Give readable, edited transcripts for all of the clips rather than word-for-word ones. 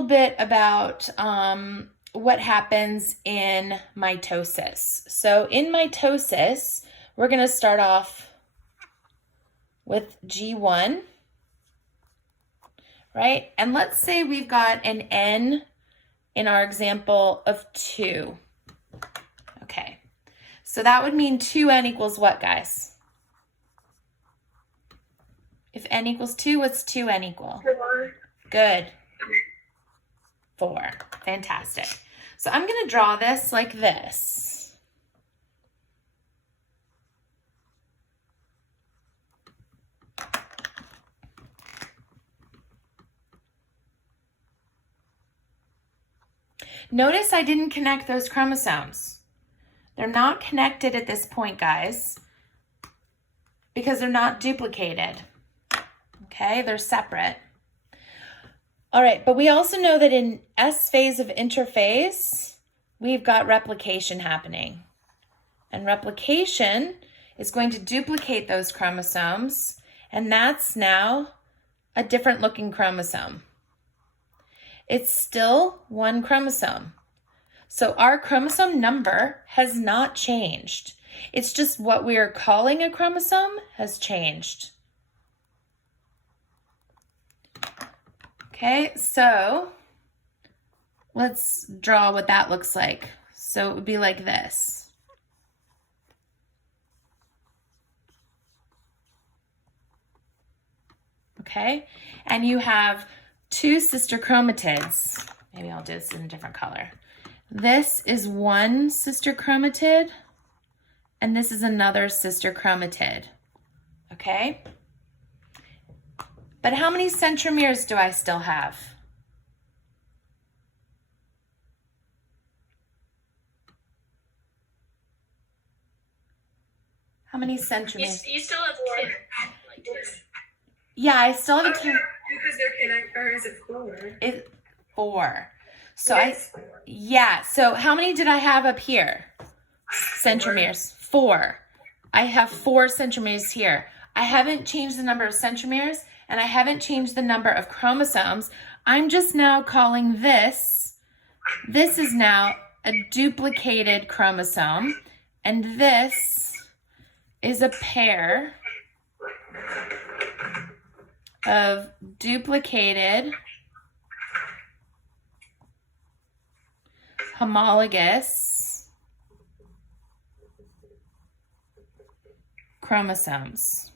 little bit about what happens in mitosis. So in mitosis, we're going to start off with G1, right? And let's say we've got an N in our example of 2. Okay, so that would mean 2N equals what, guys? If N equals 2, what's 2N equal? 4. Good. 4. Fantastic. So I'm going to draw this like this. Notice I didn't connect those chromosomes. They're not connected at this point, guys, because they're not duplicated. Okay, they're separate. All right, but we also know that in S phase of interphase, we've got replication happening. And replication is going to duplicate those chromosomes, and that's now a different looking chromosome. It's still one chromosome. So our chromosome number has not changed. It's just what we are calling a chromosome has changed. Okay, so let's draw what that looks like. So it would be like this. Okay, and you have 2 sister chromatids. Maybe I'll do this in a different color. This is one sister chromatid, and this is another sister chromatid. Okay? But how many centromeres do I still have? How many centromeres? You still have 10. Yeah, I still have 10. Because they're connected, or is it 4? It's 4. So Yes. yeah, so how many did I have up here? Centromeres. 4. I have 4 centromeres here. I haven't changed the number of centromeres, and I haven't changed the number of chromosomes. I'm just now calling this is now a duplicated chromosome, and this is a pair of duplicated homologous chromosomes,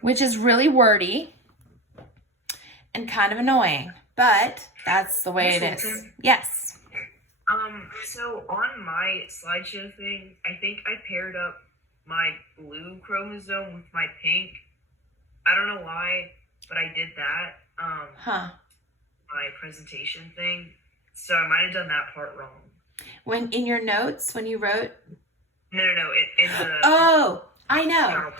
which is really wordy and kind of annoying, but that's the way it is. Yes. So on my slideshow thing, I think I paired up my blue chromosome with my pink. I don't know why, but I did that. My presentation thing. So I might have done that part wrong. When in your notes, when you wrote? No. In the. Oh, I know.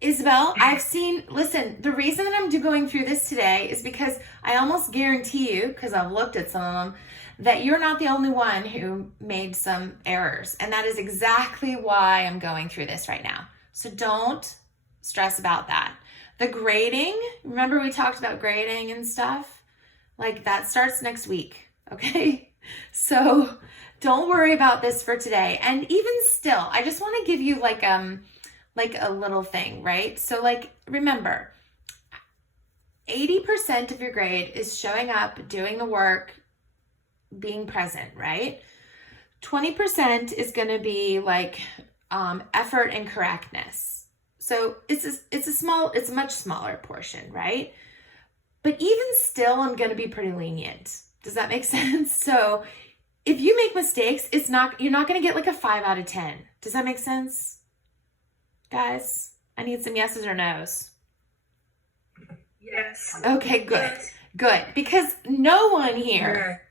Isabel, I've seen, listen, the reason that I'm going through this today is because I almost guarantee you, because I've looked at some of them, that you're not the only one who made some errors. And that is exactly why I'm going through this right now. So don't stress about that. The grading, remember we talked about grading and stuff? Like that starts next week, okay? So don't worry about this for today. And even still, I just want to give you like a little thing, right? So like, remember, 80% of your grade is showing up, doing the work, being present, right? 20% is going to be like effort and correctness. So it's a much smaller portion, right? But even still, I'm going to be pretty lenient. Does that make sense? So if you make mistakes, you're not going to get like a 5 out of 10. Does that make sense? Guys, I need some yeses or nos. Yes. Okay, good. Yes. Good. Because no one here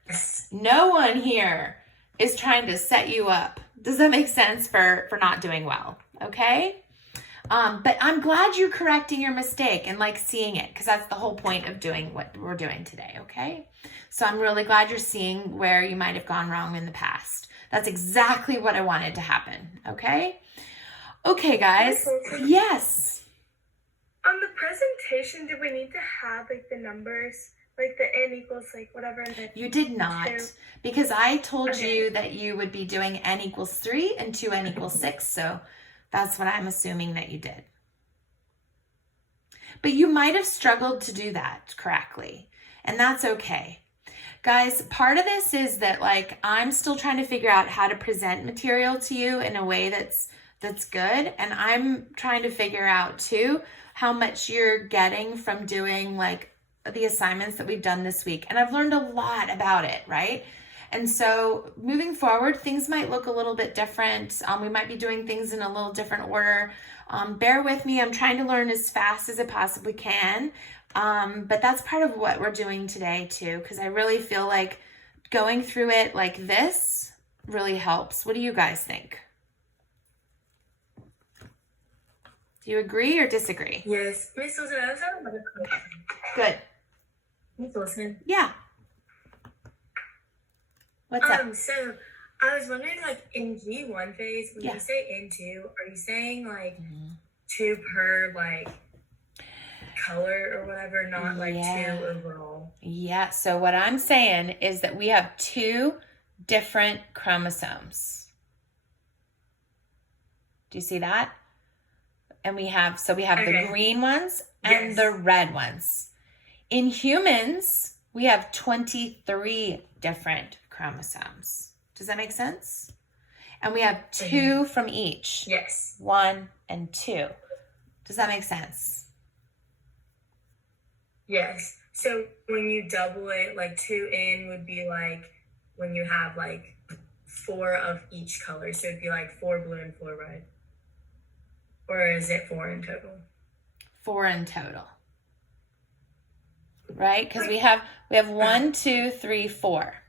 is trying to set you up. Does that make sense for not doing well? Okay? But I'm glad you're correcting your mistake and like seeing it, because that's the whole point of doing what we're doing today, okay? So I'm really glad you're seeing where you might have gone wrong in the past. That's exactly what I wanted to happen, okay? Okay, guys. Yes. On the presentation, did we need to have like the numbers, like the n equals like whatever? And the You did not, two? because I told Okay. you that you would be doing n equals 3 and 2n equals 6, so that's what I'm assuming that you did. But you might have struggled to do that correctly, and that's okay. Guys, part of this is that like I'm still trying to figure out how to present material to you in a way that's good, and I'm trying to figure out too how much you're getting from doing like the assignments that we've done this week. And I've learned a lot about it, right? And so moving forward, things might look a little bit different. We might be doing things in a little different order. Bear with me. I'm trying to learn as fast as I possibly can. But that's part of what we're doing today too, because I really feel like going through it like this really helps. What do you guys think? Do you agree or disagree? Yes. Miss Wilson, I was having another question. Good. Miss Wilson. Yeah. What's up? So I was wondering, like in G1 phase, when Yeah. you say N2, are you saying like 2 per like color or whatever, not like Yeah. 2 overall? Yeah, so what I'm saying is that we have 2 different chromosomes. Do you see that? And we have the Okay. green ones and Yes. the red ones. In humans, we have 23 different chromosomes. Does that make sense? And we have 2 from each. Yes. 1 and 2. Does that make sense? Yes. So when you double it, like 2N would be like when you have like 4 of each color. So it'd be like 4 blue and 4 red. Or is it 4 in total? 4 in total. Right? Because we have 1, 2, 3, 4.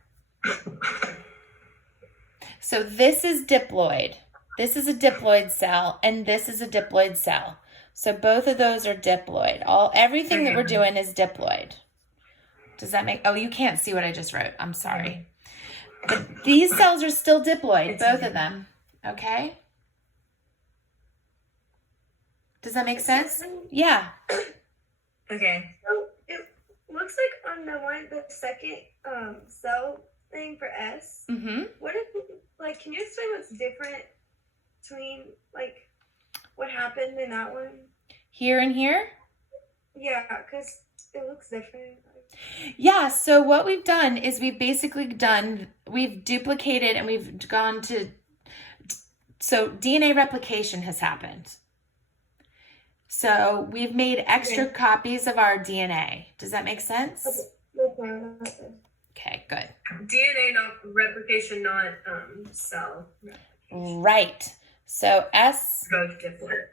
So this is diploid. This is a diploid cell, and this is a diploid cell. So both of those are diploid. Everything that we're doing is diploid. Does that make? Oh, you can't see what I just wrote. I'm sorry. But these cells are still diploid, both of them. Okay? Does that make sense? Yeah. Okay. So it looks like on the second cell thing for S. Mm-hmm. What if, like, can you explain what's different between, like, what happened in that one? Here and here? Yeah, because it looks different. Yeah, so what we've done is we've duplicated and we've gone to, so DNA replication has happened. So we've made extra copies of our DNA. Does that make sense? Okay, good. DNA not replication, not cell. Right. So S Both different.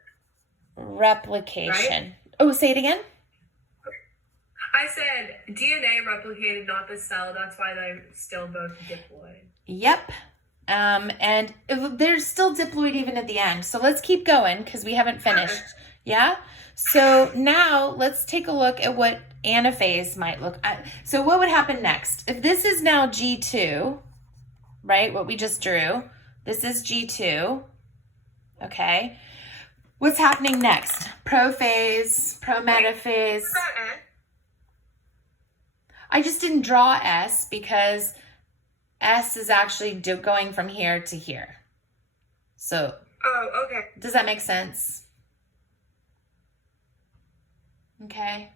replication. Right? Oh, say it again. I said DNA replicated, not the cell. That's why they're still both diploid. Yep. And there's still diploid even at the end. So let's keep going because we haven't finished. Yeah? So now let's take a look at what anaphase might look at. So what would happen next? If this is now G2, right? What we just drew. This is G2. Okay. What's happening next? Prophase, prometaphase. I just didn't draw S because S is actually going from here to here. So, Oh, okay. does that make sense? Okay.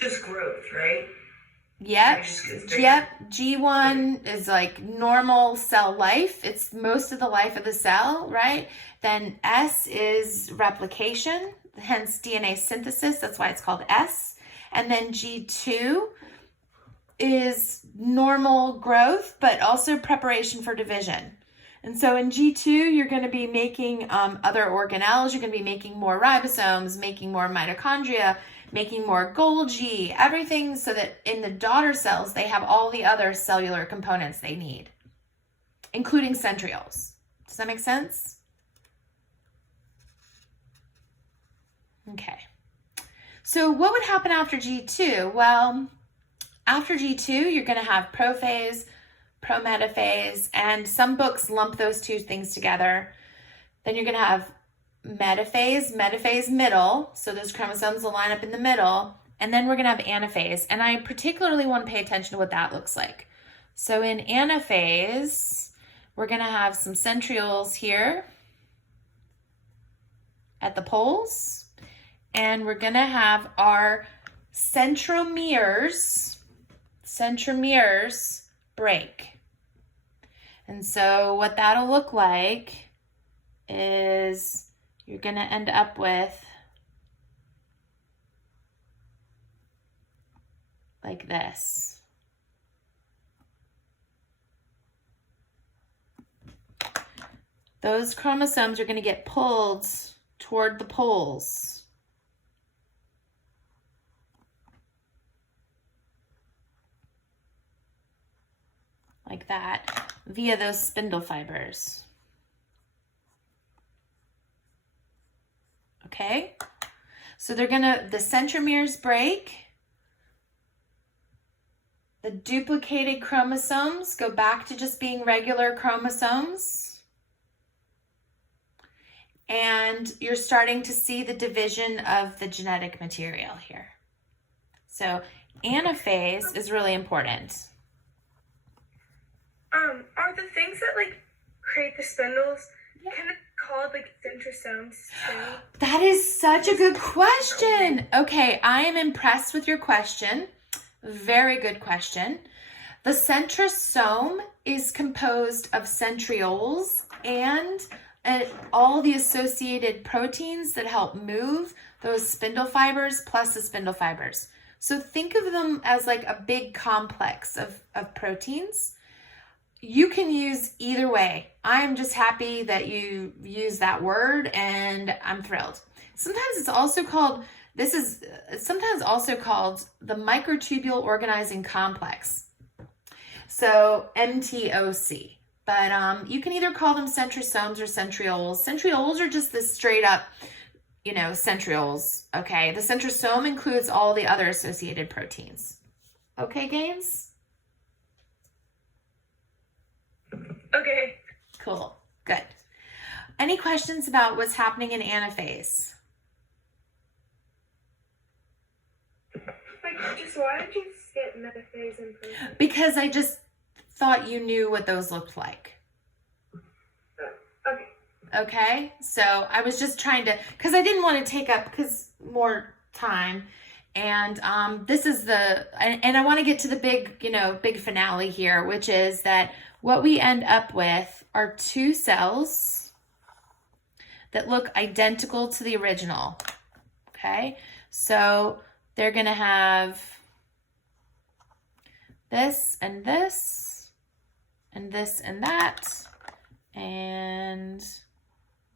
Just growth, right? Yep. Yep. G1 is like normal cell life. It's most of the life of the cell, right? Then S is replication, hence DNA synthesis. That's why it's called S. And then G2 is normal growth, but also preparation for division. And so in G2, you're going to be making other organelles. You're going to be making more ribosomes, making more mitochondria, making more Golgi, everything so that in the daughter cells, they have all the other cellular components they need, including centrioles. Does that make sense? Okay. So what would happen after G2? Well, after G2, you're going to have prophase, prometaphase, and some books lump those two things together. Then you're going to have metaphase, metaphase middle. So those chromosomes will line up in the middle. And then we're going to have anaphase. And I particularly want to pay attention to what that looks like. So in anaphase, we're going to have some centrioles here at the poles. And we're going to have our centromeres break. And so what that'll look like is you're going to end up with like this. Those chromosomes are going to get pulled toward the poles. Like that, via those spindle fibers. Okay? So the centromeres break. The duplicated chromosomes go back to just being regular chromosomes. And you're starting to see the division of the genetic material here. So anaphase is really important. Are the things that like create the spindles kind of called like centrosomes too? That is such a good question. Okay, I am impressed with your question. Very good question. The centrosome is composed of centrioles and all the associated proteins that help move those spindle fibers plus the spindle fibers. So think of them as like a big complex of proteins. You can use either way. I am just happy that you use that word and I'm thrilled. Sometimes it's also called, sometimes also called the microtubule organizing complex. So MTOC. But you can either call them centrosomes or centrioles. Centrioles are just the straight up, centrioles, okay? The centrosome includes all the other associated proteins. Okay, Gaines? Okay. Cool. Good. Any questions about what's happening in anaphase? Like, just why did you skip metaphase and protein? Because I just thought you knew what those looked like. Okay. Okay? So I was just trying to, because I didn't want to take up more time. And this is and I want to get to the big finale here, which is that what we end up with are two cells that look identical to the original, okay? So they're going to have this and this, and this and that, and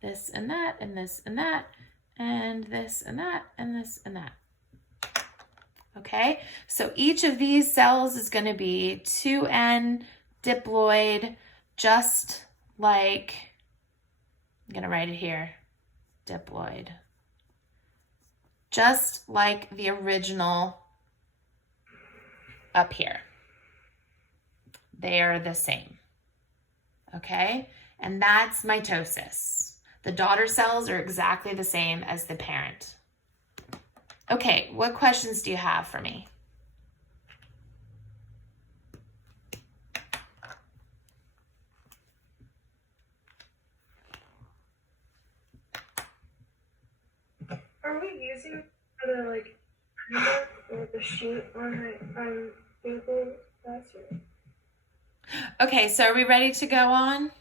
this and that, and this and that, and this and that, and this and that. Okay, so each of these cells is going to be 2N diploid, just like, I'm going to write it here, diploid. Just like the original up here. They are the same. Okay, and that's mitosis. The daughter cells are exactly the same as the parent. Okay, what questions do you have for me? Are we using the like homework or the sheet on Google Classroom? Okay, so are we ready to go on?